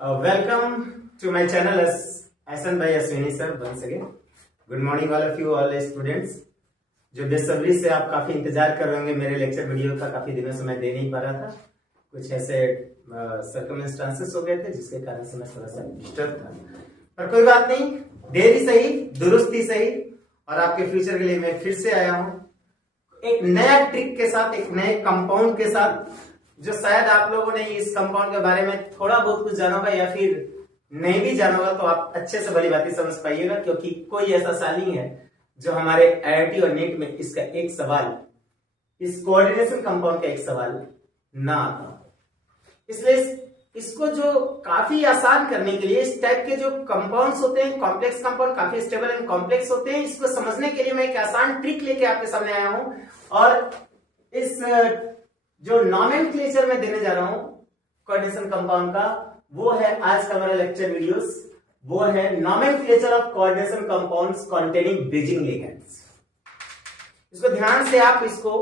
Welcome to my channel as Ahsan Bhai Aswini sir once again. Good morning all of you all students. जो बेसब्री से आप काफी इंतजार कर रहे होंगे मेरे लेक्चर वीडियो का, काफी दिनों से मैं दे नहीं पा रहा था, कुछ ऐसे सर्कमस्टांसेस हो गए थे जिसके कारण से मैं थोड़ा सा डिस्टर्ब था, पर कोई बात नहीं, देरी सही दुरुस्ती सही, और आपके फ्यूचर के लिए मैं फिर से आया हूं एक नया ट्रिक के साथ, एक नए कंपाउंड के साथ, जो शायद आप लोगों ने इस कंपाउंड के बारे में थोड़ा बहुत कुछ जाना होगा या फिर नहीं भी जाना होगा, तो आप अच्छे से भली बातें समझ पाइएगा, क्योंकि कोई ऐसा साल नहीं है जो हमारे आईआईटी और नीट में इसका एक सवाल, इस कोऑर्डिनेशन कंपाउंड का एक सवाल ना आता। इसलिए इसको जो काफी आसान करने के लिए, इस टाइप के जो कंपाउंड्स होते हैं, कॉम्प्लेक्स कंपाउंड काफी स्टेबल एंड कॉम्प्लेक्स होते हैं, इसको समझने के लिए मैं एक आसान ट्रिक लेके आपके सामने आया हूं। और इस जो नॉमेनक्लेचर में देने जा रहा हूं कोऑर्डिनेशन कंपाउंड का, वो है आज का हमारा लेक्चर वीडियोस, वो है nomenclature of coordination compounds containing bridging ligands. इसको ध्यान से आप इसको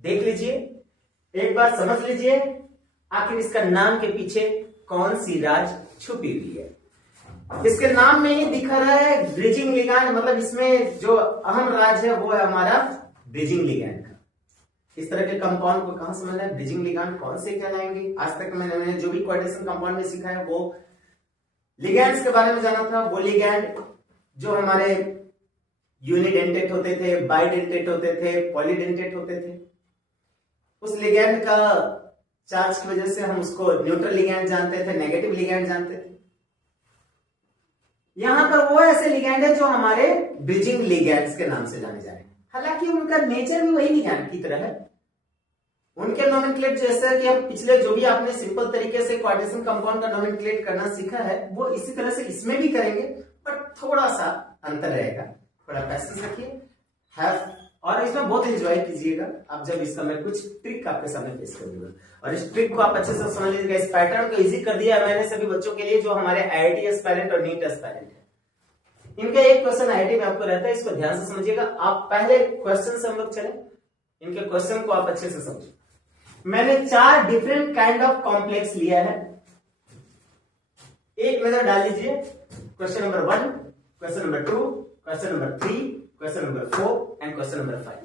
देख लीजिए, एक बार समझ लीजिए आखिर इसका नाम के पीछे कौन सी राज छुपी हुई है। इसके नाम में ही दिखा रहा है ब्रिजिंग लिगैंड, मतलब इसमें जो अहम राज है वो है हमारा ब्रिजिंग लिगैंड। इस तरह के कंपाउंड को कहां समझना है, ब्रिजिंग लिगैंड कौन से कहलाएंगे। आज तक मैंने जो भी कोऑर्डिनेशन कंपाउंड में सीखा है वो लिगैंड्स के बारे में जाना था। वो लिगैंड जो हमारे यूनिडेंटेट होते थे, बाइडेंटेट होते थे, पॉलीडेंटेट होते थे, उस लिगैंड का चार्ज की वजह से हम उसको न्यूट्रल लिगैंड जानते थे, नेगेटिव लिगैंड जानते थे। यहां पर वो ऐसे लिगैंड है जो हमारे ब्रिजिंग लिगैंड्स के नाम से जाने जा रहे हैं। हालांकि उनका नेचर भी वही लिगैंड की तरह है, उनके नोमेनक्लेचर जैसे कि हम पिछले जो भी आपने सिंपल तरीके से कोऑर्डिनेशन कंपाउंड का नोमेनक्लेचर करना सीखा है, वो इसी तरह से इसमें भी करेंगे, पर थोड़ा सा अंतर रहेगा। थोड़ा पैसेंस रखिए, और इसमें बहुत एंजॉय कीजिएगा आप जब इसका मैं कुछ ट्रिक आपके सामने पेश करूंगा। और इस ट्रिक को आप अच्छे से समझ लीजिएगा। इस पैटर्न को इजी कर दिया है मैंने सभी बच्चों के लिए जो हमारे आईआईटी एस्पायरेंट और नीट एस्पायरेंट है। इनका एक क्वेश्चन आईआईटी में आपको रहता है, इसको ध्यान से समझिएगा। आप पहले क्वेश्चन से हम लोग चले, इनके क्वेश्चन को आप अच्छे से समझिए। मैंने 4 डिफरेंट काइंड ऑफ कॉम्प्लेक्स लिया है, एक नजर डाल लीजिए। Question number 1, question number 2, question number 3, question number 4 and question number 5।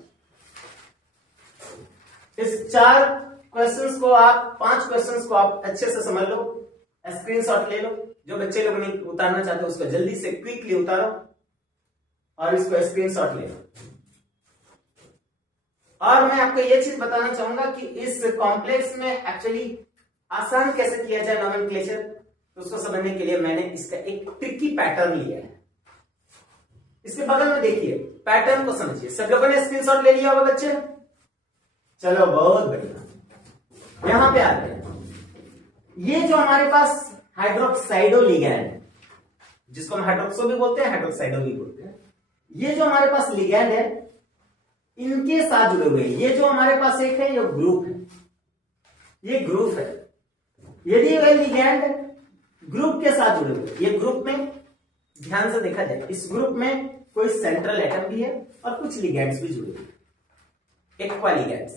इस 4 क्वेश्चंस को आप, 5 क्वेश्चंस को आप अच्छे से समझ लो, स्क्रीनशॉट ले लो। जो बच्चे लोग नहीं उतारना चाहते उसको जल्दी से क्विकली उतारो और इसको स्क्रीनशॉट ले लो। और मैं आपको यह चीज बताना चाहूंगा कि इस कॉम्प्लेक्स में एक्चुअली आसान कैसे किया जाए नोमेनक्लेचर, तो उसको समझने के लिए मैंने इसका एक ट्रिकी पैटर्न लिया है। इसके बगल में देखिए, पैटर्न को समझिए। सब लोगों ने स्क्रीनशॉट ले लिया होगा बच्चे? चलो बहुत बढ़िया। यहां पे आते हैं, ये जो हमारे पास हाइड्रोक्साइडो लिगैंड, जिसको हम हाइड्रोक्सो भी बोलते हैं, हाइड्रोक्साइडो भी बोलते हैं, ये जो हमारे पास लिगैंड है इनके साथ जुड़े हुए, ये जो हमारे पास एक है ये ग्रुप है, ये ग्रुप है। यदि वह लिगैंड ग्रुप के साथ जुड़े हुए, ये ग्रुप में ध्यान से देखा जाए, इस ग्रुप में कोई सेंट्रल एटम भी है और कुछ लिगैंड्स भी जुड़े हुए। एक्वा लिगैंड्स,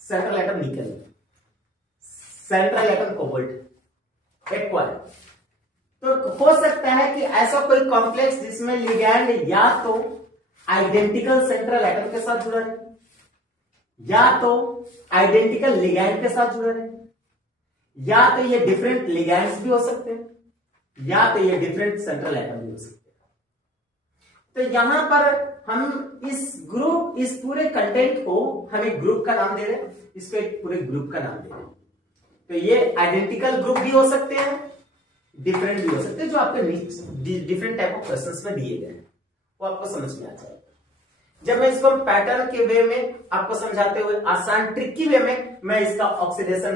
सेंट्रल एटम निकल, सेंट्रल एटम कोबाल्ट, एक्वा। तो हो सकता है कि ऐसा कोई कॉम्प्लेक्स जिसमें लिगैंड या तो आइडेंटिकल सेंट्रल एटम के साथ जुड़ा रहे, या तो आइडेंटिकल लिगैंड के साथ जुड़ा रहे, या तो ये डिफरेंट लिगैंड्स भी हो सकते हैं, या तो ये डिफरेंट सेंट्रल एटम भी हो सकते हैं। तो यहां पर हम इस ग्रुप, इस पूरे कंटेंट को हम एक ग्रुप का नाम दे रहे हैं, इसको एक पूरे ग्रुप का नाम दे रहे हैं। तो ये आइडेंटिकल ग्रुप भी हो सकते हैं, डिफरेंट भी हो सकते हैं, जो आपके डिफरेंट टाइप ऑफ क्वेश्चंस में दिए गए हैं, वो आपको समझ में आ जाएगा। जब मैं इसको पैटर्न के वे में आपको समझाते हुए आसान ट्रिकी वे में मैं इसका ऑक्सीडेशन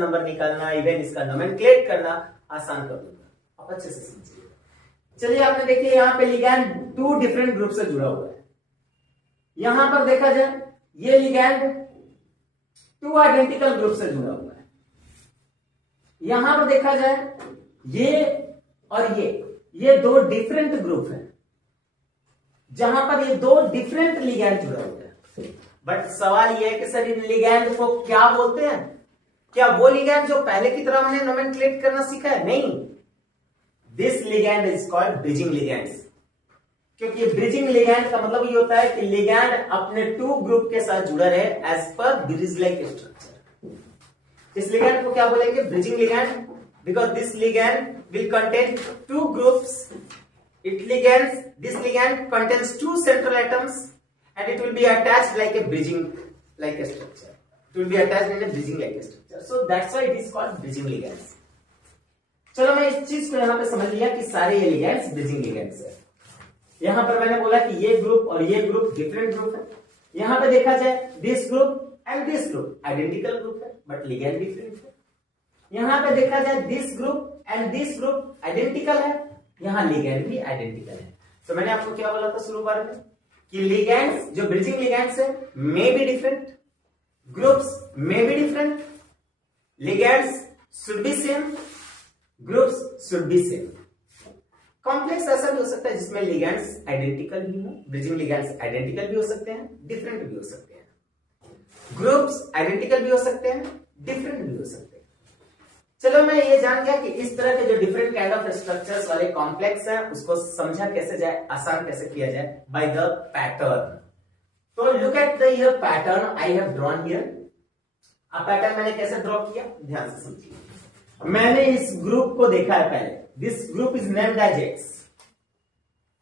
नंबर निकालना, इवन इसका नोमेनक्लेचर करना आसान कर दूंगा, आप अच्छे से समझिए। चलिए आपने देखिए यहां पे लिगैंड 2 डिफरेंट ग्रुप से जुड़ा हुआ है। यहां पर देखा जाए ये लिगैंड 2 आइडेंटिकल ग्रुप से जुड़ा हुआ है। यहां पर देखा जाए ये और ये 2 डिफरेंट ग्रुप है, जहां पर ये 2 डिफरेंट लिगैंड जुड़ा हुआ है। बट सवाल यह है कि सर इन लिगैंड को क्या बोलते हैं? क्या वो लिगैंड जो पहले की तरह हमने नोमेनक्लेट करना सीखा है? नहीं, this ligand is called bridging ligands, क्योंकि ब्रिजिंग लिगैंड का मतलब ये होता है कि लिगैंड अपने टू ग्रुप के साथ जुड़ा रहे एज पर ब्रिज लाइक स्ट्रक्चर। इस लिगैंड को क्या बोलेंगे? Bridging ligand, because this ligand will contain two groups. This ligand contains two central atoms and it will be attached like a bridging like a structure. It will be attached in a bridging like a structure. So that's why it is called bridging ligands. चलो मैं इस चीज को यहाँ पे समझ लिया कि सारे ये ligands bridging ligands है। यहाँ पर मैंने बोला कि ये ग्रुप और ये ग्रुप डिफरेंट ग्रुप है। यहाँ पे देखा जाए this group and this group identical group है बट लिगैंड डिफरेंट है। यहाँ पे देखा जाए this group and this group identical है, यहाँ लिगैंड भी आइडेंटिकल है। तो मैंने आपको क्या बोला था शुरू बार में कि लिगैंड्स जो ब्रिजिंग लिगैंड्स है may be different, groups may be different, ligands should be same, groups should be same. Complex ऐसा भी हो सकता है जिसमें लिगैंड्स आइडेंटिकल भी हो, ब्रिजिंग लिगैंड्स आइडेंटिकल भी हो सकते हैं, डिफरेंट भी हो सकते हैं, ग्रुप्स आइडेंटिकल भी हो सकते हैं, डिफरेंट भी हो सकते हैं। चलो मैं ये जान गया कि इस तरह के जो डिफरेंट काइंड ऑफ स्ट्रक्चर्स वाले कॉम्प्लेक्स हैं उसको समझा कैसे जाए, आसान कैसे किया जाए, बाय द पैटर्न। तो look at the here pattern I have drawn here. अब पैटर्न मैंने कैसे ड्रॉ किया, ध्यान से समझिए। मैंने इस ग्रुप को देखा है पहले, this group is named as X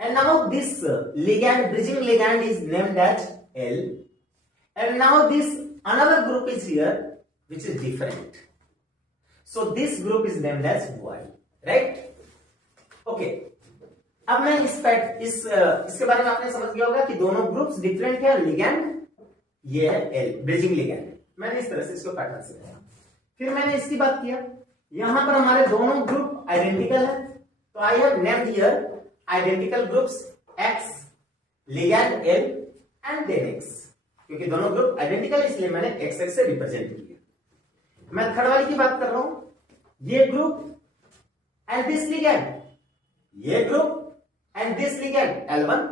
and now this ligand bridging ligand is named as L and now this another group is here which is different, so this group is named as Y, right? Okay. अब मैं इसके बारे में आपने समझ गया होगा कि दोनों ग्रुप्स डिफरेंट है, लिगैंड ये है एल ब्रिजिंग लिगैंड। मैंने इस तरह से इसको पैटर्न से लिया। फिर मैंने इसकी बात किया, यहां पर हमारे दोनों ग्रुप आइडेंटिकल है, तो I have named here identical groups X ligand L and then X, क्योंकि दोनों ग्रुप आइडेंटिकल इसलिए मैंने XX से रिप्रेजेंट किया। मैं थर्ड वाली की बात कर रहा हूं, ये ग्रुप एंड दिस लिगैंड, ये group and this ligand L1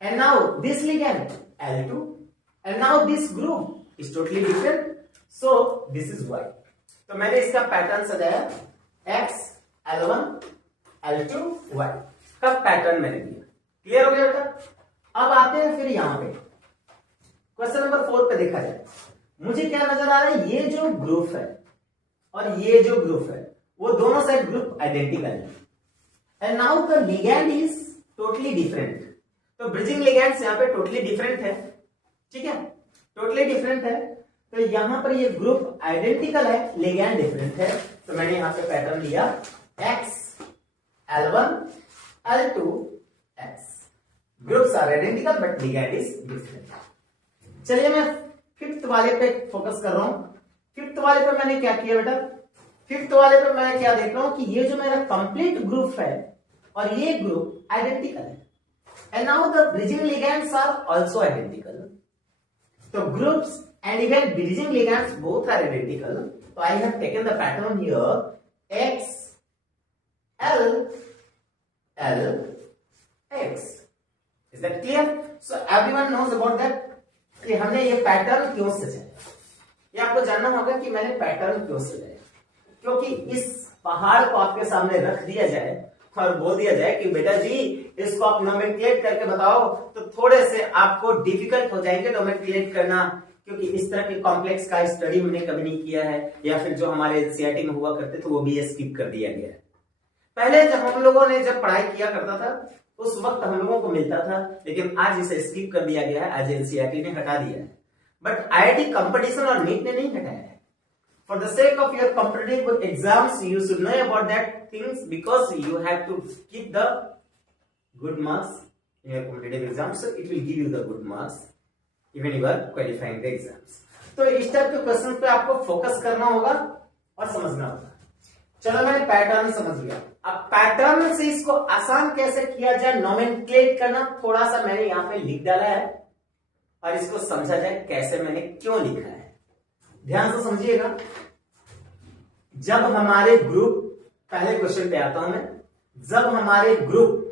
and now this ligand L2 and now this group is totally different, so this is Y। तो मैंने इसका पैटर्न सजाया X L1 L2 Y का पैटर्न मैंने दिया। Clear हो गया बेटा? अब आते हैं फिर यहां पे क्वेश्चन नंबर 4 पे देखा जाए, मुझे क्या नजर आ रहा है, ये जो ग्रुप है और ये जो ग्रुप है वो दोनों साइड ग्रुप आइडेंटिकल है and now the ligand is totally different. तो ब्रिजिंग लिगैंड्स यहां पे टोटली डिफरेंट है, ठीक है, टोटली डिफरेंट है। तो यहां पर ये ग्रुप आइडेंटिकल है, लिगैंड डिफरेंट है, तो मैंने यहां पे पैटर्न लिया X L1 L2 X। Groups are identical but ligand is different. चलिए मैं फिफ्थ वाले पे फोकस कर रहा हूं। फिफ्थ वाले पे मैंने क्या किया बेटा, फिफ्थ वाले पे मैं क्या देख रहा हूं कि ये जो मेरा कंप्लीट ग्रुप है और ये ग्रुप आइडेंटिकल है and now the bridging ligands are also identical. तो groups and even bridging ligands both are identical, तो I have taken the pattern here X L L X। Is that clear? So everyone knows about that कि हमने ये pattern क्यों सजाया। ये आपको जानना होगा कि मैंने पैटर्न क्यों सजाया, क्योंकि इस पहाड़ को आपके सामने रख दिया जाए और बोल दिया जाए कि बेटा जी इसको आप नोमेनक्लेट करके बताओ, तो थोड़े से आपको डिफिकल्ट हो जाएंगे नोमेनक्लेट करना, क्योंकि इस तरह के कॉम्प्लेक्स का स्टडी हमने कभी नहीं किया है, या फिर जो हमारे एनसीईआरटी में हुआ करते थे वो भी स्किप कर दिया गया है। पहले जब हम लोगों ने जब पढ़ाई किया करता था उस वक्त हम लोगों को मिलता था, लेकिन आज इसे स्किप कर दिया गया है, आज एनसीईआरटी ने हटा दिया है, बट आईआईटी कंपटीशन और नीट ने नहीं हटाया है। For the sake of your competitive exams you should know about that things, because you have to keep the good marks in your competitive exams, so it will give you the good marks even you are qualifying the exams. तो इस type के question पे आपको focus करना होगा और समझना होगा। चलो मैंने पैटर्न समझ लिया, अब पैटर्न से इसको आसान कैसे किया जाए नोमेनक्लेट करना, थोड़ा सा मैंने यहां पे लिख डाला है और इसको समझा जाए कैसे मैंने क्यों लिखा है। ध्यान से समझिएगा। जब हमारे ग्रुप, पहले क्वेश्चन पे आता हूं मैं, जब हमारे ग्रुप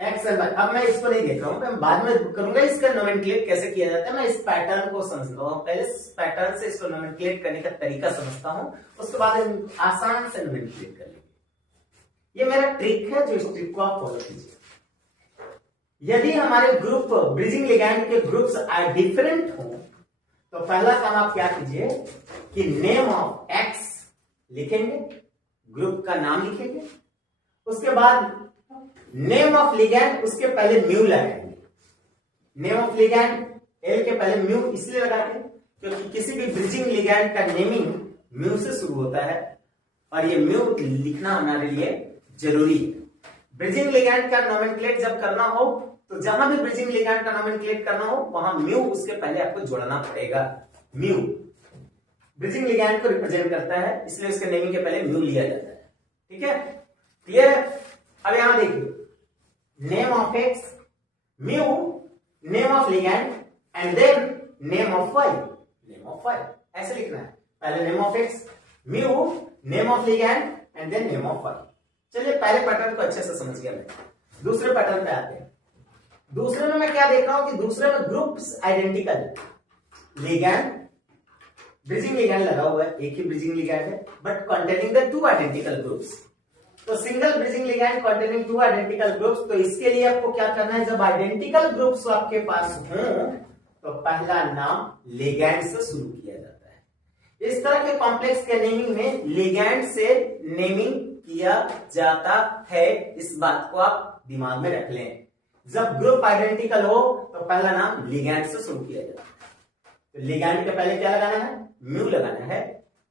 एक्स एंड वाई। अब मैं इसको नहीं देख रहा हूं, मैं बाद में करूंगा इसका नोमेनक्लेट कैसे किया जाता है। मैं इस पैटर्न को समझता हूं, पहले इस पैटर्न से इसको नोमेनक्लेट करने का तरीका समझता हूं, उसके बाद आसान से नोमेनक्लेट कर लेंगे। ये मेरा ट्रिक है, जो इस ट्रिक को आप फॉलो कीजिए। यदि हमारे ग्रुप ब्रिजिंग लिगैंड के ग्रुप्स डिफरेंट हो तो पहला काम आप क्या कीजिए कि नेम ऑफ एक्स लिखेंगे, ग्रुप का नाम लिखेंगे, उसके बाद नेम ऑफ लिगैंड, उसके पहले म्यू लगाएंगे। नेम ऑफ लिगैंड एल के पहले म्यू इसलिए लगाते हैं क्योंकि किसी भी ब्रिजिंग लिगैंड का नेमिंग म्यू से शुरू होता है और ये म्यू लिखना हमारे लिए जरूरी है। ब्रिजिंग लिगैंड का नोमेनक्लेट जब करना हो तो जहां भी ब्रिजिंग लिगैंड का नोमेनक्लेट करना हो वहां म्यू उसके पहले आपको जोड़ना पड़ेगा। म्यू ब्रिजिंग लिगैंड को रिप्रेजेंट करता है, इसलिए उसके नेमिंग के पहले म्यू लिया जाता है। ठीक है, क्लियर है? अब यहां देखिए, name of X, mu, name of ligand and then name of Y. Name of Y ऐसे लिखना है, पहले name of X, mu, name of ligand and then name of Y. चलिए पहले पैटर्न को अच्छे से समझ गया मैं। दूसरे पैटर्न पे आते हैं। दूसरे में मैं क्या देख रहा हूं कि दूसरे में groups identical, ligand bridging ligand लगा हुआ है, एक ही ब्रिजिंग लिगैंड है but containing the two identical groups. तो single bridging ligand containing two identical groups. तो इसके लिए आपको क्या करना है, जब आइडेंटिकल ग्रुप्स आपके पास हो तो पहला नाम लिगैंड से शुरू किया जाता है। इस तरह के कॉम्प्लेक्स के नेमिंग में लिगैंड से नेमिंग किया जाता है, इस बात को आप दिमाग में रख लें। जब ग्रुप आइडेंटिकल हो तो पहला नाम लिगैंड से शुरू किया जाता है। तो लिगैंड के पहले क्या लगाना है, म्यू लगाना है।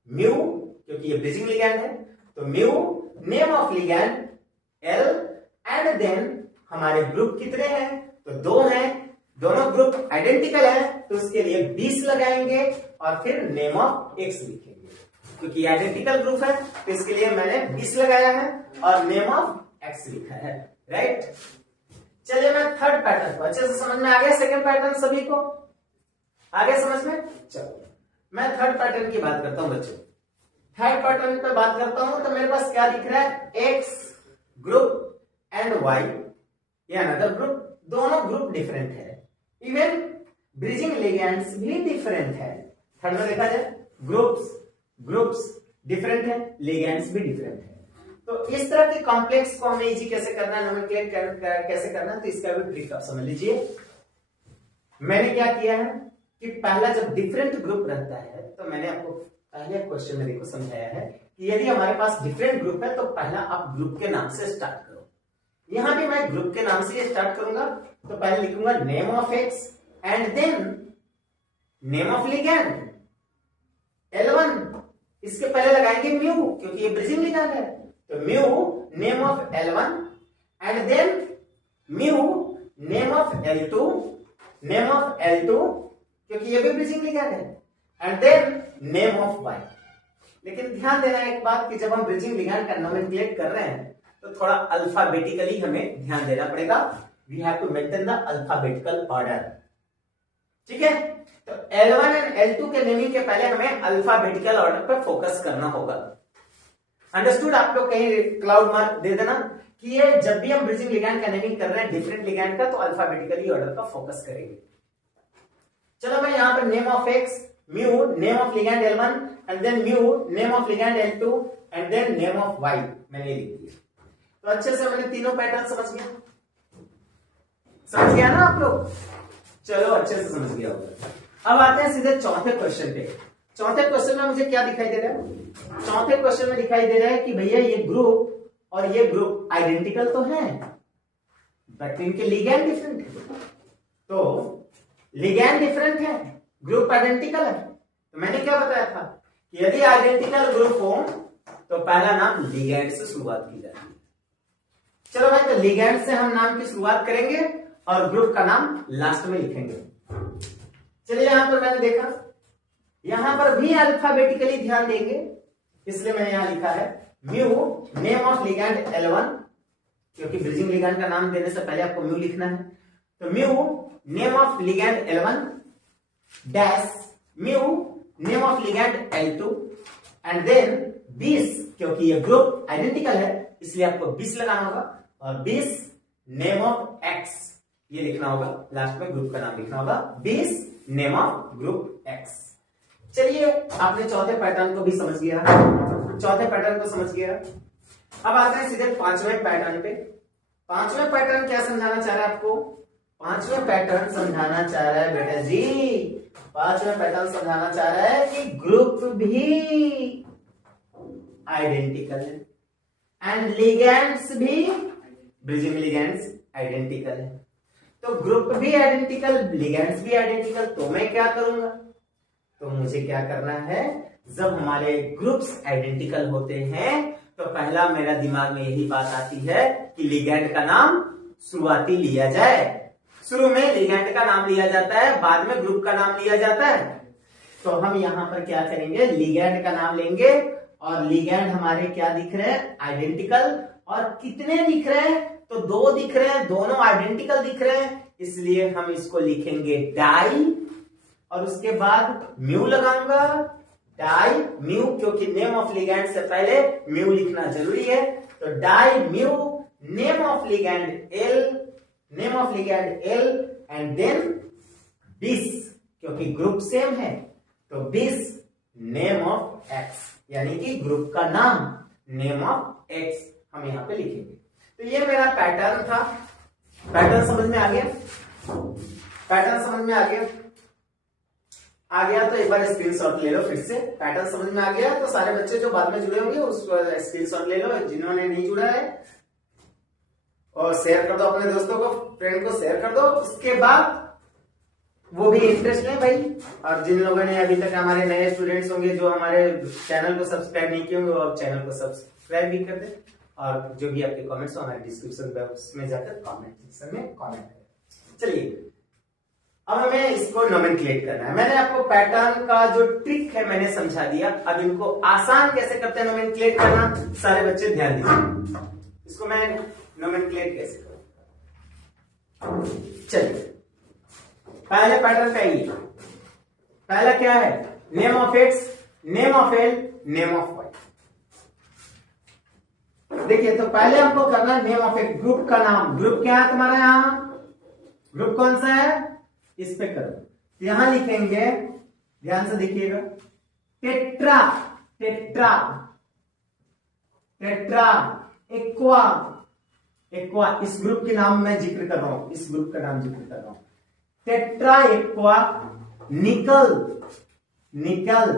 म्यू क्योंकि ये ब्रिजिंग लिगैंड है तो mu, name of ligand L and then हमारे ग्रुप कितने हैं, तो दो हैं, दोनों ग्रुप आइडेंटिकल है तो उसके लिए 20 लगाएंगे और फिर नेम ऑफ एक्स लिखेंगे। क्योंकि आइडेंटिकल ग्रुप है तो इसके लिए मैंने 20 लगाया है और नेम ऑफ एक्स लिखा है। राइट, चलिए मैं थर्ड पैटर्न को अच्छे से समझ में आ गया। सेकंड पैटर्न सभी को आ गया समझ में? चलो मैं थर्ड पैटर्न की बात करता हूं बच्चों। थर्ड पैटर्न पे बात करता हूं तो मेरे पास क्या दिख रहा है, एक्स ग्रुप एंड वाई ये अनदर ग्रुप, दोनों ग्रुप डिफरेंट है। इवन ब्रिजिंग लिगैंड्स भी डिफरेंट है। थर्ड में देखा जाए ग्रुप्स डिफरेंट है, लिगैंड्स भी डिफरेंट है। तो इस तरह के कॉम्प्लेक्स को हमें इजी कैसे करना है, नोमेनक्लेट कैसे करना है, तो इसका भी ट्रिक आप समझ लीजिए। मैंने क्या किया है कि पहला जब डिफरेंट ग्रुप रहता है तो मैंने आपको पहले क्वेश्चन में देखो समझाया है कि यदि हमारे पास डिफरेंट ग्रुप है तो पहला आप ग्रुप के नाम से स्टार्ट करो। यहां भी मैं ग्रुप के नाम से स्टार्ट करूंगा तो पहले लिखूंगा name of X and then name of ligand L1, इसके पहले लगाएंगे म्यू क्योंकि ये ब्रिजिंग लिगैंड है तो mu name of L1 and then mu name of L2, name of L2 क्योंकि ये भी ब्रिजिंग लिगैंड है and then name of Y. लेकिन ध्यान देना एक बात कि जब हम ब्रिजिंग लिगैंड का नोमेनक्लेट कर रहे हैं तो थोड़ा अल्फाबेटिकली हमें ध्यान देना पड़ेगा। We have to maintain the alphabetical order. ठीक है, तो L1 एंड L2 के नेमिंग के पहले हमें अल्फाबेटिकल ऑर्डर पर फोकस करना होगा। अंडरस्टूड? आप लोग कहीं क्लाउड मार्क दे देना कि ये जब भी हम ब्रिजिंग लिगैंड का नेमिंग कर रहे हैं डिफरेंट लिगैंड का तो अल्फाबेटिकली ऑर्डर पर फोकस करेंगे। चलो मैं यहां पर name of X, mu, name of ligand L1 and then mu, name of ligand L2 and then name of Y मैंने लिख दिया। तो अच्छे से मैंने तीनों पैटर्न समझ गया ना आप लोग? चलो अच्छे से समझ गया होगा। अब आते हैं सीधे चौथे क्वेश्चन पे। चौथे क्वेश्चन में मुझे क्या दिखाई दे रहा है, चौथे क्वेश्चन में दिखाई दे रहा है कि भैया ये ग्रुप और ये ग्रुप आइडेंटिकल तो है बट इनके लिगैंड डिफरेंट है। तो लिगैंड डिफरेंट है, ग्रुप आइडेंटिकल है। तो मैंने क्या बताया था कि यदि आइडेंटिकल ग्रुप हो तो पहला नाम लिगैंड से शुरुआत की जाती है। चलो भाई, तो लिगैंड से हम नाम की शुरुआत करेंगे और ग्रुप का नाम लास्ट में लिखेंगे। चलिए यहां पर मैंने देखा, यहां पर भी अल्फाबेटिकली ध्यान देंगे इसलिए मैंने यहां लिखा है mu name of ligand L1 क्योंकि ब्रिजिंग लिगैंड का नाम देने से पहले आपको म्यू लिखना है। तो mu name of ligand L1 dash mu name of ligand L2 and then 20 क्योंकि ये ग्रुप आइडेंटिकल है इसलिए आपको 20 लगाना होगा और 20 नेम ऑफ एक्स, ये लिखना होगा, लास्ट में ग्रुप का नाम लिखना होगा, 20 नेम ऑफ ग्रुप एक्स। चलिए आपने चौथे पैटर्न को भी समझ गया, चौथे पैटर्न को समझ गया। अब आते हैं सीधे पांचवें पैटर्न पे। पांचवें पैटर्न क्या समझाना चाह रहा है आपको? पांचवें पैटर्न समझाना चाह रहा है बेटा जी, पांचवें पैटर्न समझाना चाह रहा है कि ग्रुप भी आइडेंटिकल है एंड लिगेंड्स भी, ब्रिजिंग लिगेंड्स आइडेंटिकल है। तो ग्रुप भी आइडेंटिकल, लिगेंड्स भी आइडेंटिकल, तो मैं क्या करूंगा? तो मुझे क्या करना है, जब हमारे ग्रुप्स आइडेंटिकल होते हैं तो पहला मेरा दिमाग में यही बात आती है कि लिगेंड का नाम शुरुआती लिया जाए। शुरू में लिगेंड का नाम लिया जाता है, बाद में ग्रुप का नाम लिया जाता है। तो हम यहां पर क्या करेंगे, लिगेंड का नाम लेंगे, और लिगेंड हमारे क्या दिख रहे हैं, आइडेंटिकल। और कितने दिख रहे हैं? तो 2 दिख रहे हैं, दोनों आइडेंटिकल दिख रहे हैं, इसलिए हम इसको लिखेंगे डाई, और उसके बाद म्यू लगाऊंगा, डाई म्यू, क्योंकि नेम ऑफ लिगेंड से पहले म्यू लिखना जरूरी है। तो di mu name of ligand L, name of ligand L, and then 20, क्योंकि ग्रुप सेम है तो 20 नेम ऑफ एक्स, यानी कि ग्रुप का नाम नेम ऑफ एक्स हम यहां पे लिखेंगे। तो ये मेरा पैटर्न था। पैटर्न समझ में आ गया? पैटर्न समझ में आ गया? आ गया तो एक बार स्क्रीनशॉट ले लो फिर से। पैटर्न समझ में आ गया तो सारे बच्चे जो बाद में जुड़े होंगे उस स्क्रीनशॉट ले लो, जिन्होंने नहीं जुड़ा है, और शेयर कर दो अपने दोस्तों को, फ्रेंड को शेयर कर दो। उसके बाद वो भी इंटरेस्ट लें भाई, और जिन लोगों ने अभी तक, हमारे नए स्टूडेंट्स होंगे जो हमारे चैनल को सब्सक्राइब नहीं किए होंगे, वो चैनल को सब्सक्राइब भी कर दे, और जो भी आपके कमेंट्स हो हमारे डिस्क्रिप्शन बॉक्स में जाकर कमेंट सेक्शन में कमेंट करें। चलिए अब हमें इसको नोमेनक्लेट करना है। मैंने आपको पैटर्न का जो ट्रिक है मैंने समझा दिया। अब इनको आसान कैसे करते हैं नोमेनक्लेट करना, सारे बच्चे ध्यान दीजिए। इसको मैं नोमेनक्लेट कैसे करूं? चलिए पहले पैटर्न का ही, पहला क्या है, name of X, name of L, name of Y. देखिए तो पहले हमको करना है नेम ऑफ एक्स, ग्रुप का नाम। ग्रुप क्या है तुम्हारा? यहां ग्रुप कौन सा है, इस पे करो। यहां लिखेंगे, ध्यान से देखिएगा, tetra, tetra, tetra aqua, aqua, इस ग्रुप के नाम में जिक्र कर रहा हूं, इस ग्रुप का नाम जिक्र कर रहा हूं। टेट्रा एक्वा निकल, निकल,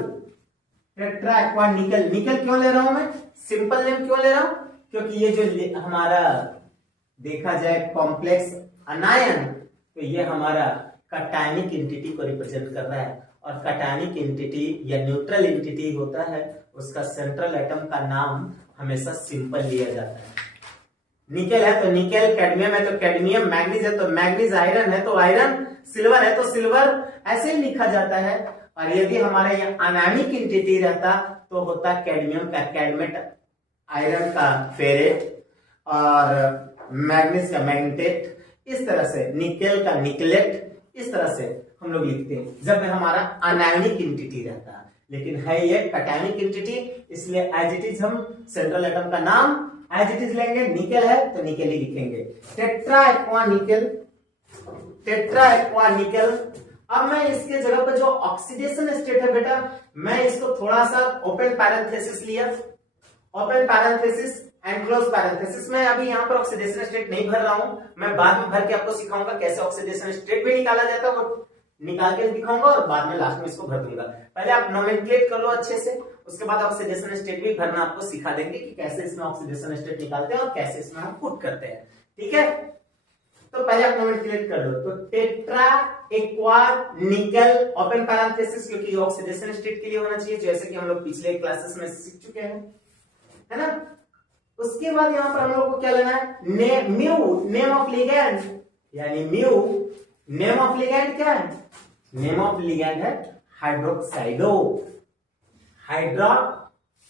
टेट्रा एक्वा निकल। निकल क्यों ले रहा हूं मैं, सिंपल नेम क्यों ले रहा हूं? क्योंकि ये जो हमारा देखा जाए कॉम्प्लेक्स अनायन, तो ये हमारा कटायनिक एंटिटी को रिप्रेजेंट कर रहा है, और कटायनिक एंटिटी या न्यूट्रल एंटिटी होता है, उसका सेंट्रल एटम का नाम हमेशा सिंपल लिया जाता है। निकेल है तो निकेल, कैडमियम है तो कैडमियम, मैग्नीज है तो मैग्नीज, आयरन है तो आयरन, सिल्वर है तो सिल्वर, ऐसे ही लिखा जाता है। और यदि हमारे यहाँ अनायनिक एंटिटी रहता तो होता कैडमियम का कैडमेट, आयरन का फेरेट, और मैग्नीज का मैग्नेटेट, इस तरह से निकेल का निकलेट, इस तरह से हम लोग लिखते हैं जब हमारा अनायनिक एंटिटी रहता है। लेकिन है ये कटायनिक एंटिटी, इसलिए एज इट इज हम सेंट्रल एटम का नाम एज इट इज लेंगे। निकेल है तो निकेल ही लिखेंगे, tetra aqua nickel, tetra aqua nickel. अब मैं इसके जगह पर जो ऑक्सीडेशन स्टेट है बेटा, मैं इसको थोड़ा सा ओपन पैरेंथेसिस लिया, open parenthesis and close parenthesis. मैं अभी यहाँ पर ऑक्सीडेशन स्टेट नहीं भर रहा हूं, मैं बाद में भर के आपको सिखाऊंगा कैसे ऑक्सीडेशन स्टेट भी निकाला जाता है, वो निकाल के दिखाऊंगा, और बाद में लास्ट में इसको भर दूंगा। पहले आप नोमेनक्लेट कर लो अच्छे से, उसके बाद ऑक्सीडेशन स्टेट भी भरना आपको सिखा देंगे कि कैसे इसमें ऑक्सीडेशन स्टेट निकालते हैं और कैसे इसमें हम पुट करते हैं। ठीक है, तो पहले आप नोमेनक्लेट कर लो। तो टेट्रा एक्वा निकल, ओपन पैरेंथेसिस, क्योंकि ऑक्सीडेशन स्टेट के लिए होना चाहिए, जैसे कि हम लोग पिछले क्लासेस में सीख चुके हैं, है ना। उसके बाद यहां पर हम लोग को क्या लेना है, म्यू, नेम ऑफ लिगैंड, यानी म्यू नेम ऑफ लिगैंड क्या है, नेम ऑफ लिगैंड है हाइड्रोक्साइडो, हाइड्रोक्साइडो,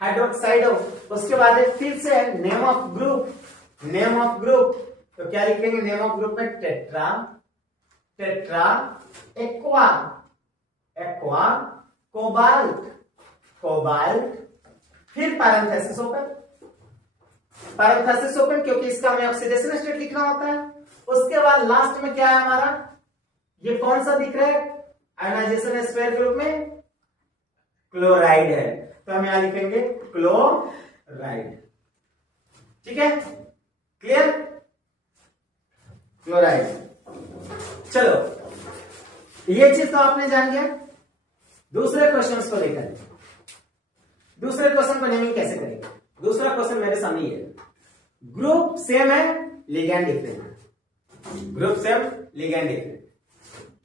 हाइड्रोक्साइडो। उसके बाद फिर से name of group, name of group, तो क्या लिखेंगे नेम ऑफ ग्रुप में, tetra, tetra aqua, aqua cobalt, cobalt, फिर पैरेंथेसिस ओपन, पैरेंथेसिस ओपन, क्योंकि इसका हमें ऑक्सीडेशन स्टेट लिखना होता है। उसके बाद लास्ट में क्या है हमारा, ये कौन सा दिख रहा है आयनाइजेशन स्फीयर के रूप में, क्लोराइड है, तो हम यहां लिखेंगे क्लोराइड। ठीक है, क्लियर, क्लोराइड। चलो ये चीज तो आपने जान गया। दूसरे क्वेश्चंस को लेकर, दूसरे क्वेश्चन को नेमिंग कैसे करेंगे। दूसरा क्वेश्चन मेरे सामने ये है, ग्रुप सेम है लिगैंड डिफरेंट है, ग्रुप सेम लिगैंड डिफरेंट।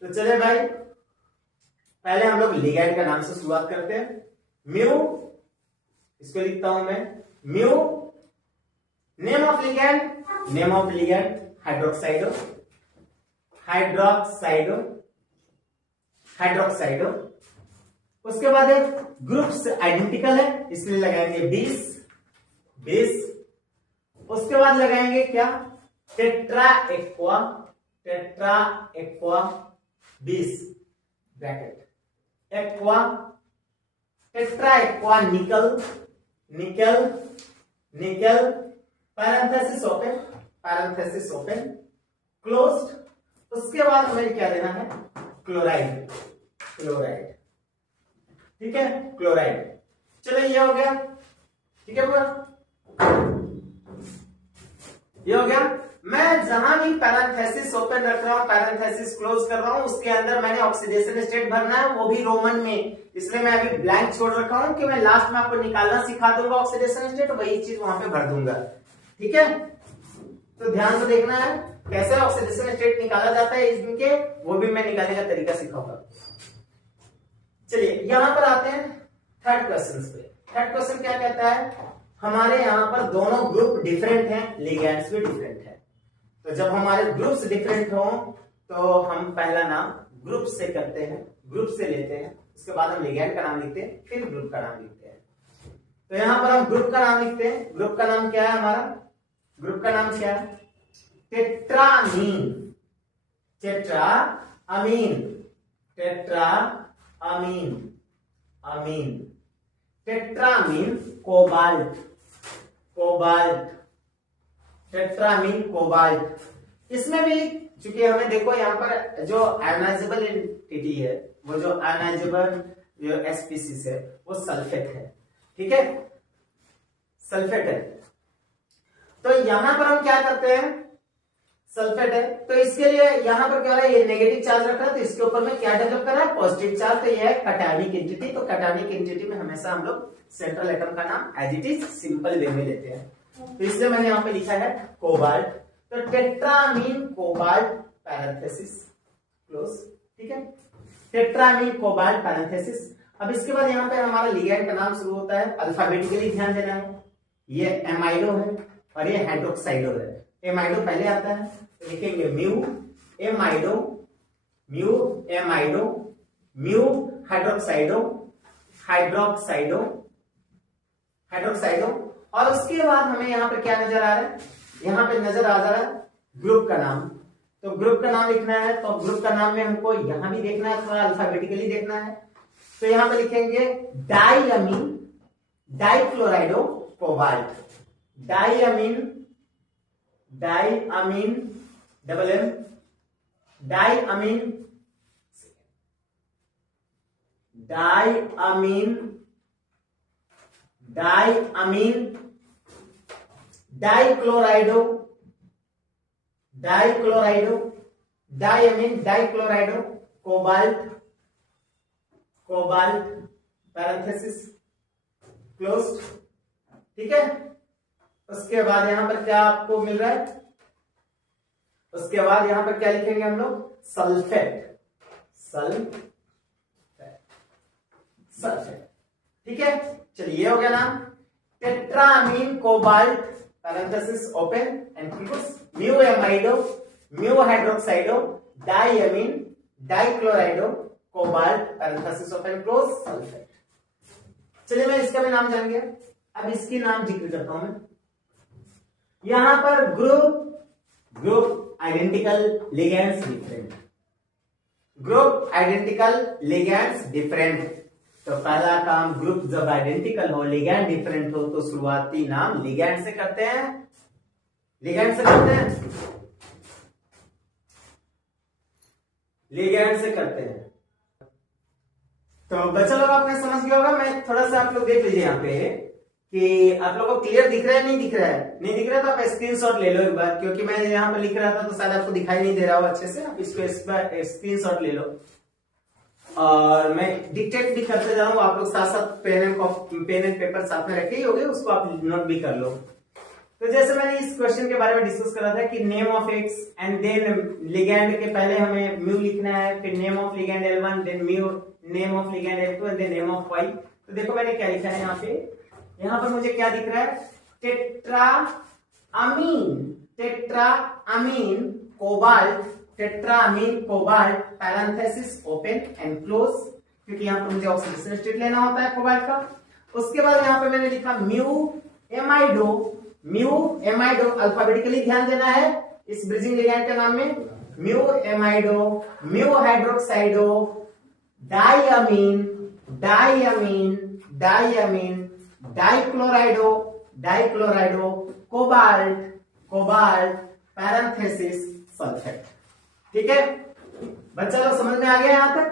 तो चले भाई पहले हम लोग लिगैंड का नाम से शुरुआत करते हैं। म्यू, इसको लिखता हूं मैं mu, name of ligand, name of ligand hydroxido, hydroxido, hydroxido. उसके बाद एक ग्रुप्स आइडेंटिकल है इसलिए लगाएंगे 20, 20। उसके बाद लगाएंगे क्या, tetra aqua, tetra aqua 20 bracket, aqua, tetra aqua निकल, निकल, निकल, parenthesis open, parenthesis open, closed. उसके बाद हमें क्या देना है, क्लोराइड, क्लोराइड। ठीक है, क्लोराइड। चलो ये हो गया, ठीक है पूरा, ये हो गया। मैं जहां भी पैरेंथेसिस ओपन रख रहा हूं, पैरेंथेसिस क्लोज कर रहा हूं, उसके अंदर मैंने ऑक्सीडेशन स्टेट भरना है, वो भी रोमन में, इसलिए मैं अभी ब्लैंक छोड़ रखा हूं कि मैं लास्ट में आपको निकालना सिखा दूंगा ऑक्सीडेशन स्टेट, वही चीज वहां पे भर दूंगा। ठीक है, तो ध्यान से देखना है कैसे ऑक्सीडेशन स्टेट निकाला जाता है इनके, वो भी मैं निकालने का तरीका सिखाऊंगा। चलिए यहां पर आते हैं थर्ड क्वेश्चन पे। थर्ड क्वेश्चन क्या कहता है, हमारे यहां पर दोनों ग्रुप डिफरेंट हैं, लिगैंड्स भी डिफरेंट है। तो जब हमारे ग्रुप्स डिफरेंट हो तो हम पहला नाम ग्रुप से करते हैं, ग्रुप से लेते हैं, उसके बाद हम लिगैंड का नाम लिखते हैं, फिर ग्रुप का नाम लिखते हैं। तो यहां पर हम ग्रुप का नाम लिखते हैं। ग्रुप का नाम क्या है हमारा, ग्रुप का नाम क्या है, tetraammine, tetraammine, tetraammine, ammine, tetraammine cobalt, cobalt, tetraammine cobalt. इसमें भी चूंकि हमें देखो यहाँ पर जो आयनाइजेबल एंटिटी है, वो जो आयनाइजेबल जो एसपीसीज है वो सल्फेट है। ठीक है, सल्फेट है। तो यहां पर हम क्या करते हैं, सल्फेट है तो इसके लिए यहां पर क्या है, ये नेगेटिव चार्ज रख रहा है, तो इसके ऊपर में क्या डेवलप कर रहा है, पॉजिटिव चार्ज। तो ये है कैटायनिक एंटिटी। तो कैटायनिक एंटिटी में हमेशा हम लोग सेंट्रल एटम का नाम as it is simple way में लेते हैं। तो इसलिए मैंने यहाँ पे लिखा है कोबाल्ट। तो टेट्रामीन कोबाल्ट पैरेंथेसिस क्लोज। ठीक है, टेट्रामीन कोबाल्ट पैरेंथेसिस। अब इसके बाद यहाँ पे हमारा लिगैंड का नाम शुरू होता है, अल्फाबेटिकली ध्यान देना है। ये एमाइडो है और ये हाइड्रोक्साइडो है। एमाइडो पहले आता है तो लिखेंगे mu amido, mu amido, mu हाइड्रोक्साइडो, hydroxido, हाइड्रोक्साइडो। और उसके बाद हमें यहाँ पे क्या नजर आ रहा है, यहाँ पे नजर आ रहा है ग्रुप का नाम। तो ग्रुप का नाम लिखना है, तो ग्रुप का नाम में हमको यहां भी देखना है, थोड़ा अल्फाबेटिकली देखना है। तो यहां पे लिखेंगे diammine, dichlorido cobalt, diammine, diammine double M, diammine, diammine, diammine, dichlorido, dichlorido, diammine dichlorido cobalt, cobalt parenthesis closed. ठीक है, उसके बाद यहां पर क्या आपको मिल रहा है, उसके बाद यहां पर क्या लिखेंगे हम लोग, सल्फेट, सल्फेट, सल्फेट। ठीक है, चलिए हो गया नाम tetraammine cobalt parenthesis open and close, mu amido, mu hydroxido, diammine dichlorido cobalt parenthesis open close, sulphate. चलिए मैं इसका भी नाम जान गया। अब इसकी नाम जिक्र करता हूं मैं। यहां पर group identical ligands different, group identical ligands different. तो पहला काम, ग्रुप जब आइडेंटिकल हो, लिगैंड डिफरेंट हो, तो शुरुआती नाम लिगैंड से करते हैं, लिगैंड से करते हैं, लिगैंड से करते हैं। तो बच्चा लोग आपने समझ गया होगा। मैं थोड़ा सा आप लोग देख लीजिए यहाँ पे कि आप लोगों को क्लियर दिख रहा है, नहीं दिख रहा है? नहीं दिख रहा तो आप स्क्रीनशॉट ले लो एक बार, क्योंकि मैं यहाँ पर लिख रहा था तो शायद आपको दिखाई नहीं दे रहा हो अच्छे से। आप इसको स्क्रीनशॉट ले लो और मैं डिक्टेट भी करते जा रहा हूँ, आप लोग साथ साथ पेन एंड पेपर साथ में रखे ही होंगे, उसको आप नोट भी कर लो। तो जैसे मैंने इस क्वेश्चन के बारे में डिस्कस करा था कि name of X and then ligand के पहले हमें म्यू लिखना है, फिर name of ligand L1, then mu name of ligand L2 and then name of Y। तो देखो मैंने क्या लिखा है यहाँ पे, यहाँ पर मुझे क्या दिख रहा है, tetraammine cobalt, tetraammine cobalt parenthesis open and close, क्योंकि यहाँ पर मुझे ऑक्सीडेशन स्टेट लेना होता है कोबाल्ट का। उसके बाद यहाँ पे मैंने लिखा म्यू एमाइडो अल्फाबेटिकली ध्यान देना है इस ब्रिजिंग लिगैंड के नाम में, mu amido, mu hydroxido, diammine dichlorido cobalt parenthesis sulphate. ठीक है बच्चा लोग, समझ में आ गया यहां तक?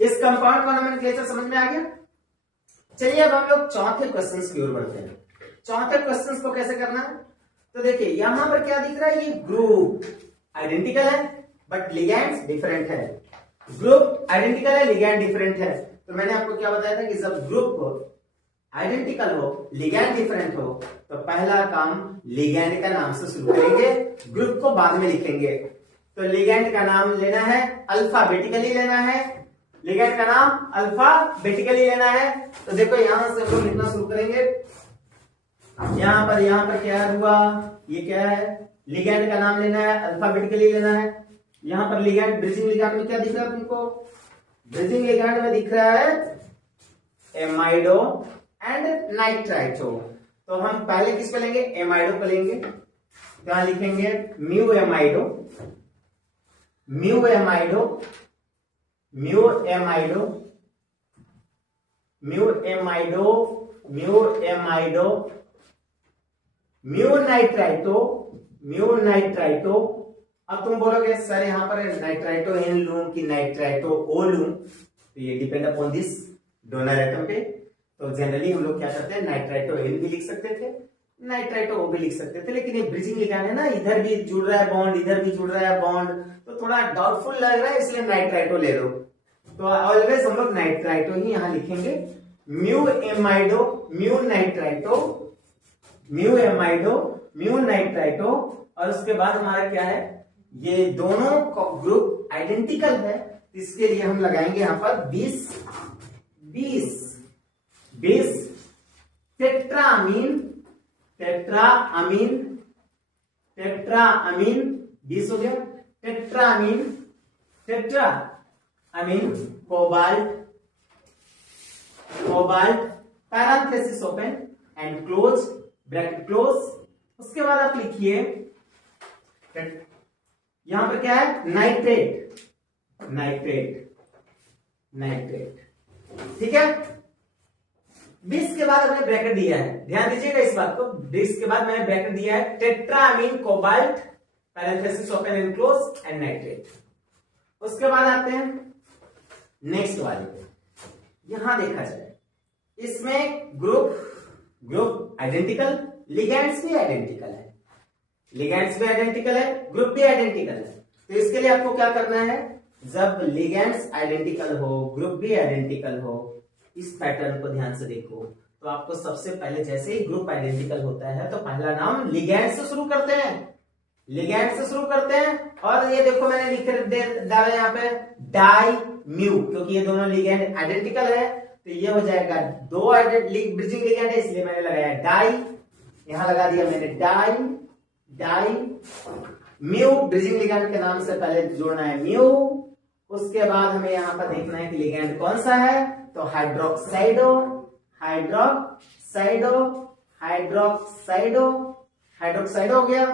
इस कंपाउंड का नोमेनक्लेचर समझ में आ गया। चलिए अब हम लोग चौथे क्वेश्चन की ओर बढ़ते हैं। चौथे क्वेश्चन को कैसे करना है, तो देखिए यहां पर क्या दिख रहा है, ये ग्रुप आइडेंटिकल है बट लिगैंड्स डिफरेंट है। ग्रुप आइडेंटिकल है, लिगैंड डिफरेंट है। तो मैंने आपको क्या बताया था कि जब ग्रुप आइडेंटिकल हो, लिगैंड डिफरेंट हो, तो पहला काम लिगैंड का नाम से शुरू करेंगे, ग्रुप को बाद में लिखेंगे। तो लिगैंड का नाम लेना है, अल्फाबेटिकली लेना है, लिगैंड का नाम अल्फाबेटिकली लेना है। तो देखो यहां से हम लोग लिखना शुरू करेंगे। यहाँ पर क्या हुआ, ये क्या है, लिगैंड का नाम लेना है, अल्फाबेटिकली लेना है। यहाँ पर लिगैंड, ब्रिजिंग लिगैंड में क्या दिख रहा है तुमको, ब्रिजिंग लिगैंड में दिख रहा है एमाइडो एंड नाइट्राइटो। तो हम पहले किस पे लेंगे, एमाइडो पे लेंगे। यहां लिखेंगे mu amido, mu amido, mu amido, mu amido, mu amido, mu nitrito, mu nitrito. अब तुम बोलोगे सर यहां पर नाइट्राइटो एन लूं कि नाइट्राइटो ओ लूं, तो ये depend upon this donor atom पे। तो जनरली हम लोग क्या करते हैं, नाइट्राइटो एन भी लिख सकते थे, नाइट्राइटो ओ भी लिख सकते थे, लेकिन ये ब्रिजिंग लिगैंड है ना, इधर भी जुड़ रहा है बॉन्ड, इधर भी जुड़ रहा है बॉन्ड, तो थोड़ा डाउटफुल लग रहा है, इसलिए नाइट्राइटो ले लो। तो ऑलवेज हम लोग नाइट्राइटो ही यहां लिखेंगे, mu amido, mu nitrito, mu amido, mu nitrito. और उसके बाद हमारा क्या है, ये दोनों का ग्रुप आइडेंटिकल है, इसके लिए हम लगाएंगे यहां पर 20 टेट्राअमीन, टेट्राअमीन, टेट्राअमीन 20 हो गया, tetraammine, tetraammine cobalt, cobalt parenthesis open and close, bracket close. उसके बाद आप लिखिए यहां पर क्या है, नाइट्रेट, नाइट्रेट, नाइट्रेट। ठीक है, 20 के बाद हमने ब्रैकेट दिया है, ध्यान दीजिएगा इस बात को, 20 के बाद मैंने ब्रैकेट दिया है, tetraammine cobalt parenthesis open and close and nitrate. उसके बाद आते हैं नेक्स्ट वाले पे। यहां देखा जाए इसमें ग्रुप आइडेंटिकल, लिगैंड्स भी आइडेंटिकल है, लिगैंड्स भी आइडेंटिकल है, ग्रुप भी आइडेंटिकल है। तो इसके लिए आपको क्या करना है, जब लिगैंड्स आइडेंटिकल हो, ग्रुप भी आइडेंटिकल हो, इस पैटर्न को ध्यान से देखो, तो आपको सबसे पहले जैसे ही ग्रुप आइडेंटिकल होता है तो पहला नाम लिगैंड से शुरू करते हैं, लिगैंड से शुरू करते हैं। और ये देखो मैंने लिख डाला यहाँ पे डाई म्यू, क्योंकि ये दोनों लिगैंड आइडेंटिकल है, तो ये हो जाएगा दो ब्रिजिंग लिगैंड है, इसलिए मैंने लगाया डाई, यहां लगा दिया मैंने डाई म्यू, ब्रिजिंग लिगैंड के नाम से पहले जोड़ना है म्यू। उसके बाद हमें यहां पर देखना है कि लिगैंड कौन सा है, तो हाइड्रोक्साइडो, हाइड्रोक्साइडो, हाइड्रोक्साइडो, हाइड्रोक्साइडो हो गया।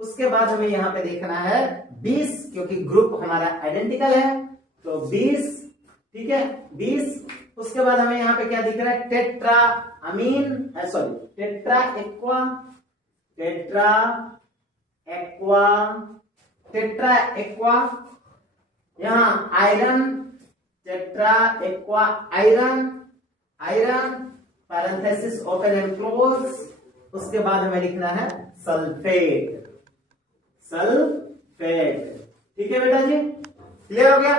उसके बाद हमें यहां पे देखना है 20, क्योंकि ग्रुप हमारा आइडेंटिकल है, तो 20। ठीक है, 20। उसके बाद हमें यहाँ पे क्या दिख रहा है, tetra ammine, sorry tetra aqua, tetra aqua, tetra aqua, यहाँ iron, tetra aqua iron, iron parenthesis open and close. उसके बाद हमें लिखना है सल्फेट, सल्फेट। ठीक है बेटा जी, क्लियर हो गया,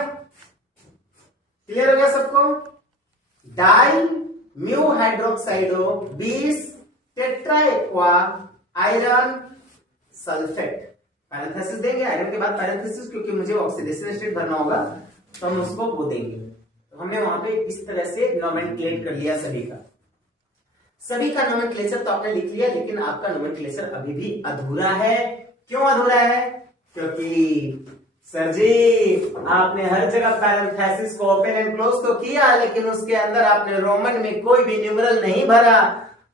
क्लियर हो गया सबको। Di mu hydroxido 20 tetra aqua iron sulphate. Parenthesis देंगे, आयरन के बाद पैरेंथेसिस, क्योंकि मुझे ऑक्सीडेशन स्टेट भरना होगा तो हम उसको वो देंगे। तो हमने वहां पे इस तरह से नोमेनक्लेचर कर लिया सभी का, सभी का नोमेनक्लेचर तो आपने लिख लिया, लेकिन आपका नोमेनक्लेचर अभी भी अधूरा है। क्यों अधूरा है? क्योंकि सर जी आपने हर जगह पैरेंथेसिस को ओपन एंड क्लोज तो किया, लेकिन उसके अंदर आपने रोमन में कोई भी न्यूमेरल नहीं भरा,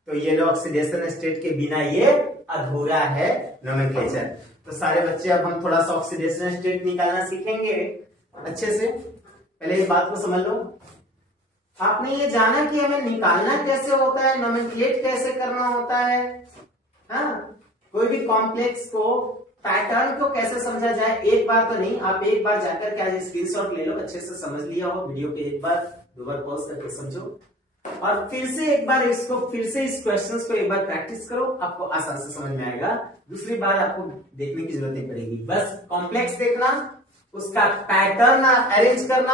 तो ये ऑक्सीडेशन स्टेट के बिना ये अधूरा है नोमेनक्लेचर। तो सारे बच्चे अब हम थोड़ा सा ऑक्सीडेशन स्टेट निकालना सीखेंगे अच्छे से। पहले इस बात को समझ लो, आपने ये जाना कि हमें निकालना कैसे होता है, नोमेनक्लेट कैसे करना होता है, हाँ? कोई भी कॉम्प्लेक्स को, पैटर्न को कैसे समझा जाए। एक बार तो नहीं, आप एक बार जाकर के आज स्क्रीनशॉट ले लो, अच्छे से समझ लिया हो, वीडियो पे एक बार दो बार पॉज करके समझो, और फिर से एक बार इसको, फिर से इस क्वेश्चंस को एक बार प्रैक्टिस करो, आपको आसान से समझ में आएगा। दूसरी बार आपको देखने की जरूरत नहीं पड़ेगी, बस कॉम्प्लेक्स देखना, उसका पैटर्न अरेंज करना,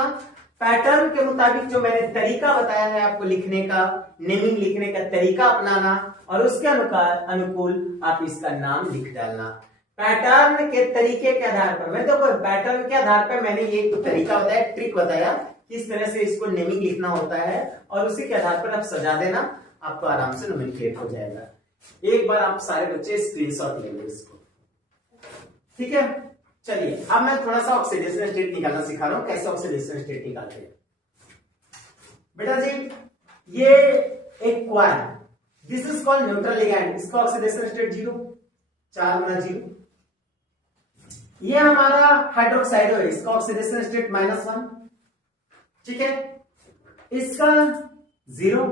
पैटर्न के मुताबिक जो मैंने तरीका बताया है आपको लिखने का, नेमिंग लिखने का तरीका अपनाना, और उसके अनुकूल आप इसका नाम लिख डालना। पैटर्न के तरीके के आधार पर, मैं देखो पैटर्न के आधार पर मैंने ये तरीका बताया, ट्रिक बताया, किस तरह से इसको नेमिंग लिखना होता है, और उसी के आधार पर आप सजा देना, आपको आराम से नोमेनक्लेट हो जाएगा। एक बार आप सारे बच्चे स्क्रीनशॉट ले लो इसको, ठीक है। चलिए अब मैं थोड़ा सा ऑक्सीडेशन स्टेट निकालना सिखा रहा हूं, कैसे ऑक्सीडेशन स्टेट निकालते हैं। बेटा जी ये एक क्वार, this is called neutral ligand, इसका ऑक्सीडेशन स्टेट 0, 4/0। ये हमारा हाइड्रोक्साइड है, इसका ऑक्सीडेशन स्टेट -1, ठीक है। इसका 0,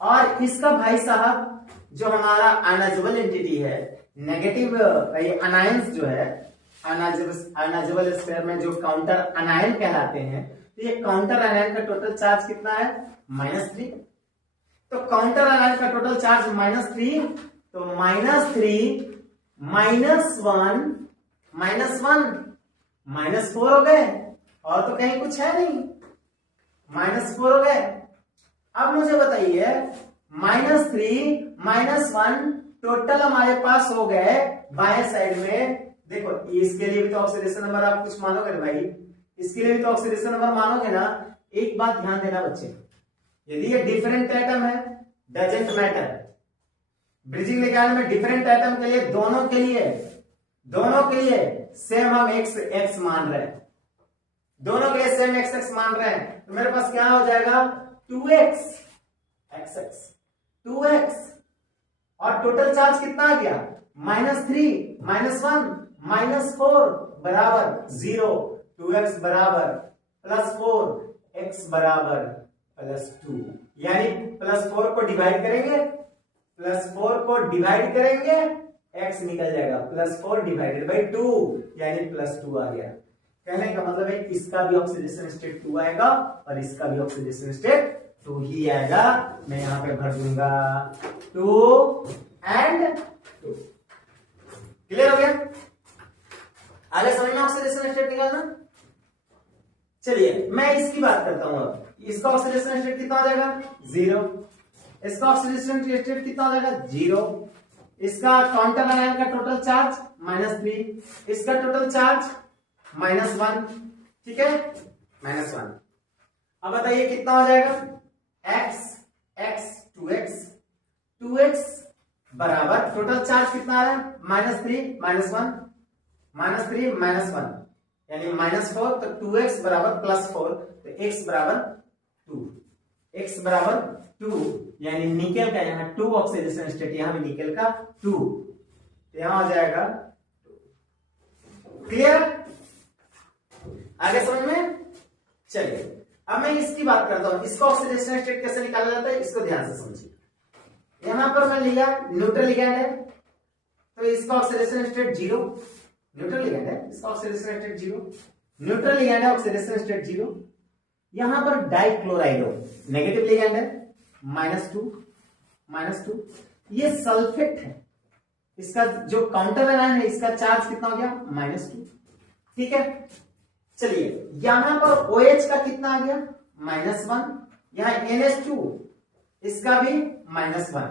और इसका भाई साहब जो हमारा आयनाइजेबल एंटिटी है, नेगेटिव अनायंस जो है, आयनाइजेबल स्फीयर में जो काउंटर अनायन कहलाते हैं, तो ये काउंटर अनायन का टोटल चार्ज कितना है, -3। तो काउंटर अनायन का टोटल चार्ज -3, तो -3 -1 -4 हो गए, और तो कहीं कुछ है नहीं, -4 हो गए। अब मुझे बताइए -3 -1 टोटल हमारे पास हो गए बाएं साइड में। देखो इसके लिए भी तो ऑक्सीडेशन नंबर आप कुछ मानोगे ना भाई, इसके लिए भी तो ऑक्सीडेशन नंबर मानोगे ना। एक बात ध्यान देना बच्चे, यदि ये डिफरेंट एटम है डजंट मैटर, ब्रिजिंग लिगैंड में डिफरेंट एटम के लिए दोनों के लिए सेम हम x मान रहे हैं, दोनों के लिए सेम x मान रहे हैं, तो मेरे पास क्या हो जाएगा 2x XX 2x, और टोटल चार्ज कितना आ गया -3 -1 -4 बराबर 0, 2x बराबर +4 x बराबर +2, यानी +4 को डिवाइड करेंगे, +4 को डिवाइड करेंगे, x निकल जाएगा +4 डिवाइडेड बाई 2, यानी +2 आ गया। कहने का मतलब है इसका भी ऑक्सीडेशन स्टेट 2 आएगा, और इसका भी ऑक्सीडेशन स्टेट 2 ही आएगा। मैं यहां पे भर दूंगा 2 and 2। क्लियर हो गया? आगे समझ में ऑक्सीडेशन स्टेट निकालना। चलिए मैं इसकी बात करता हूं। अब इसका ऑक्सीडेशन स्टेट कितना हो जाएगा 0, इसका ऑक्सीडेशन स्टेट कितना हो जाएगा 0, इसका काउंटर आयन का टोटल चार्ज -3, इसका टोटल चार्ज -1, ठीक है, -1। अब बताइए कितना हो जाएगा x 2x बराबर टोटल चार्ज कितना है -3 -1 यानी -4, तो 2x बराबर +4, तो x बराबर 2, यानी निकेल का यहाँ 2 ऑक्सीडेशन स्टेट, यहां भी निकेल का 2, तो यहां हो जाएगा। क्लियर? आगे समझ में? चलिए अब मैं इसकी बात करता हूं, इसका ऑक्सीडेशन स्टेट कैसे निकाला जाता है, इसको ध्यान से समझिए। यहां पर मैं लिया न्यूट्रल लिगैंड है, तो इसका ऑक्सीडेशन स्टेट 0, न्यूट्रल लिगैंड है, इसका ऑक्सीडेशन स्टेट 0, न्यूट्रल लिगैंड है, ऑक्सीडेशन स्टेट 0। यहां पर डाइक्लोराइडो नेगेटिव लिगैंड है, -2, ये सल्फेट है, इसका जो काउंटर आयन है इसका चार्ज कितना हो गया, -2। ठीक है, चलिए यहां पर OH का कितना आ गया, -1, यहां NH2 इसका भी -1।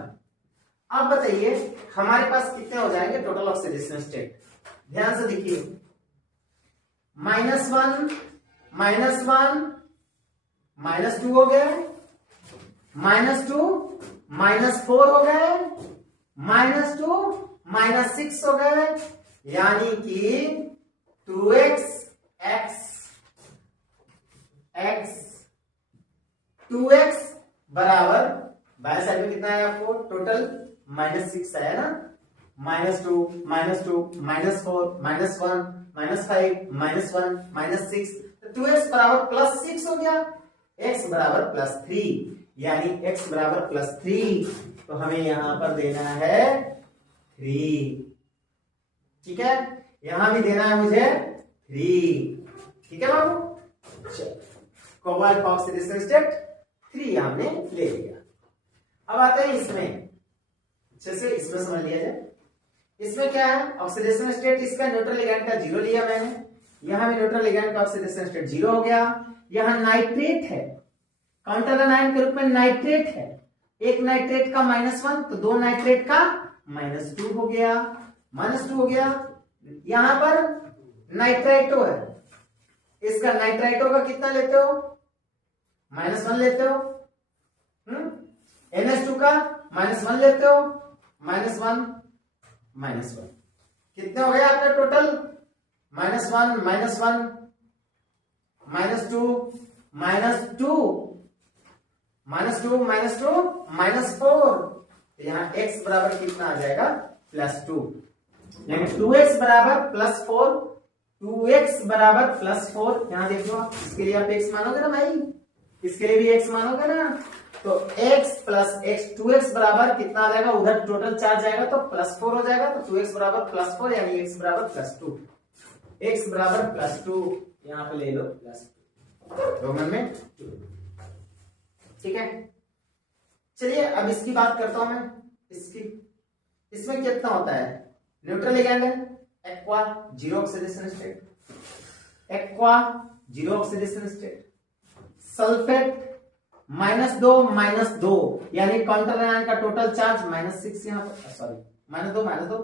अब बताइए हमारे पास कितने हो जाएंगे टोटल ऑक्सीडेशन स्टेट, ध्यान से देखिए, -1, -2 हो गया, -2, -4 हो गए, -2, -6 हो गए, यानी कि 2x 2x बराबर बाय साइड में कितना है आपको टोटल, -6 आया ना, -2, -2, -4, -1, -5, -1, -6, तो 2x बराबर +6 हो गया, x बराबर +3, यानी x बराबर +3, तो हमें यहां पर देना है 3। ठीक है, यहां भी देना है मुझे 3। ठीक है बाबू, कोबाल्ट का ऑक्सीडेशन स्टेट 3 हमने ले लिया। अब आते हैं इसमें, अच्छे से इसमें समझ लिया जाए। इसमें क्या है, ऑक्सीडेशन स्टेट इसका न्यूट्रल लिगैंड का 0 लिया मैंने, यहां भी न्यूट्रल लिगैंड का ऑक्सीडेशन स्टेट 0 हो गया। यहां नाइट्रेट है, काउंटर आयन के रूप में नाइट्रेट है, एक नाइट्रेट का -1 तो 2 नाइट्रेट का -2 हो गया, -2 हो गया। यहां पर नाइट्राइटो है, इसका नाइट्राइटो का कितना लेते हो, -1 लेते हो, NH2 का -1 लेते हो, -1, -1, कितने हो गए आपके टोटल, -1, -1, -2, -2, -2, -2, -4, तो यहां x बराबर कितना आ जाएगा, +2, यानी 2x बराबर +4, 2x बराबर +4। यहां देख लो आप, इसके लिए आप x मानोगे ना भाई, इसके लिए भी x मानोगे ना, तो x + x 2x बराबर कितना आ जाएगा, उधर टोटल चार्ज आएगा तो +4 हो जाएगा, तो 2x बराबर +4, यानी x बराबर +2, x बराबर +2, यहां पे ले लो +2, रोमन में 2। ठीक है, चलिए अब इसकी बात करता हूं मैं, इसमें कितना होता है, न्यूट्रल लिगैंड है, aqua 0 oxidation state, aqua 0 oxidation state, sulphate -2, यानी काउंटर आयन का टोटल चार्ज -6, यहां पर सॉरी -2,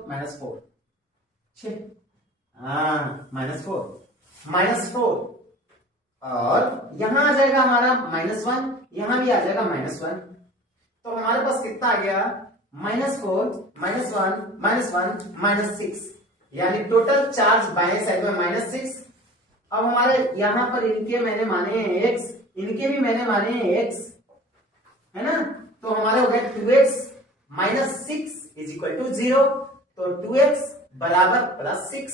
-4, -4, और यहां आ जाएगा हमारा -1, यहां भी आ जाएगा -1, तो हमारे पास कितना आ गया, -4, -1, -6, यानी टोटल चार्ज बाएं साइड में -6। अब हमारे यहां पर इनके मैंने माने हैं x, इनके भी मैंने माने हैं x, है ना, तो हमारे हो गए 2x -6 = 0, तो 2x बराबर +6,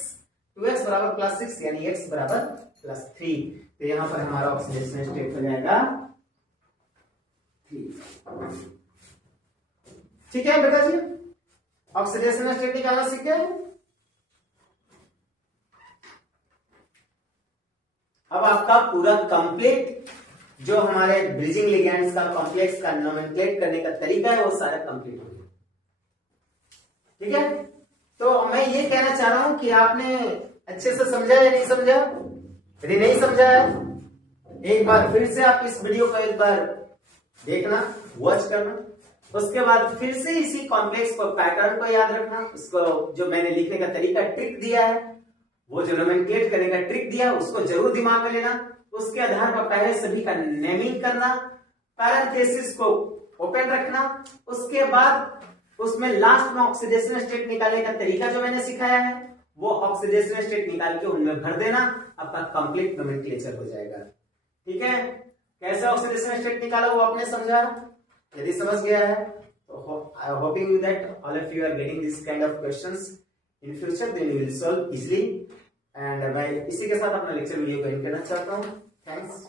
2x बराबर +6, यानी x बराबर +3, तो यहां पर हमारा ऑक्सीडेशन स्टेट हो जाएगा 3। ठीक है बेटा जी, ऑक्सीडेशन स्टेट निकालना सीख गए। अब आपका पूरा कंप्लीट जो हमारे ब्रिजिंग लिगैंड्स का कॉम्प्लेक्स का नोमेनक्लेट करने का तरीका है वो सारा कंप्लीट हो गया। ठीक है, तो मैं ये कहना चाह रहा हूं कि आपने अच्छे से समझा या नहीं समझा, यदि नहीं समझा है एक बार फिर से आप इस वीडियो को एक बार देखना, वॉच करना, उसके बाद फिर से इसी कॉम्प्लेक्स को पैटर्न को याद रखना, उसको जो मैंने लिखने का तरीका ट्रिक दिया है, वो जो नोमेनक्लेट करने का ट्रिक दिया उसको जरूर दिमाग में लेना, उसके आधार पर पहले सभी का नेमिंग करना, पैरेंथेसिस को ओपन रखना, उसके बाद उसमें लास्ट में ऑक्सीडेशन स्टेट निकालने का तरीका जो मैंने सिखाया है वो ऑक्सीडेशन स्टेट निकाल के उनमें भर देना, आपका कंप्लीट नोमेनक्लेचर हो जाएगा। ठीक है, कैसे ऑक्सीडेशन स्टेट निकाला वो आपने समझा, यदि समझ गया है तो I am hoping that all of you are getting this kind of questions in future, then you will solve easily. And मैं इसी के साथ अपना लेक्चर वीडियो को एंड करना चाहता हूँ। थैंक्स।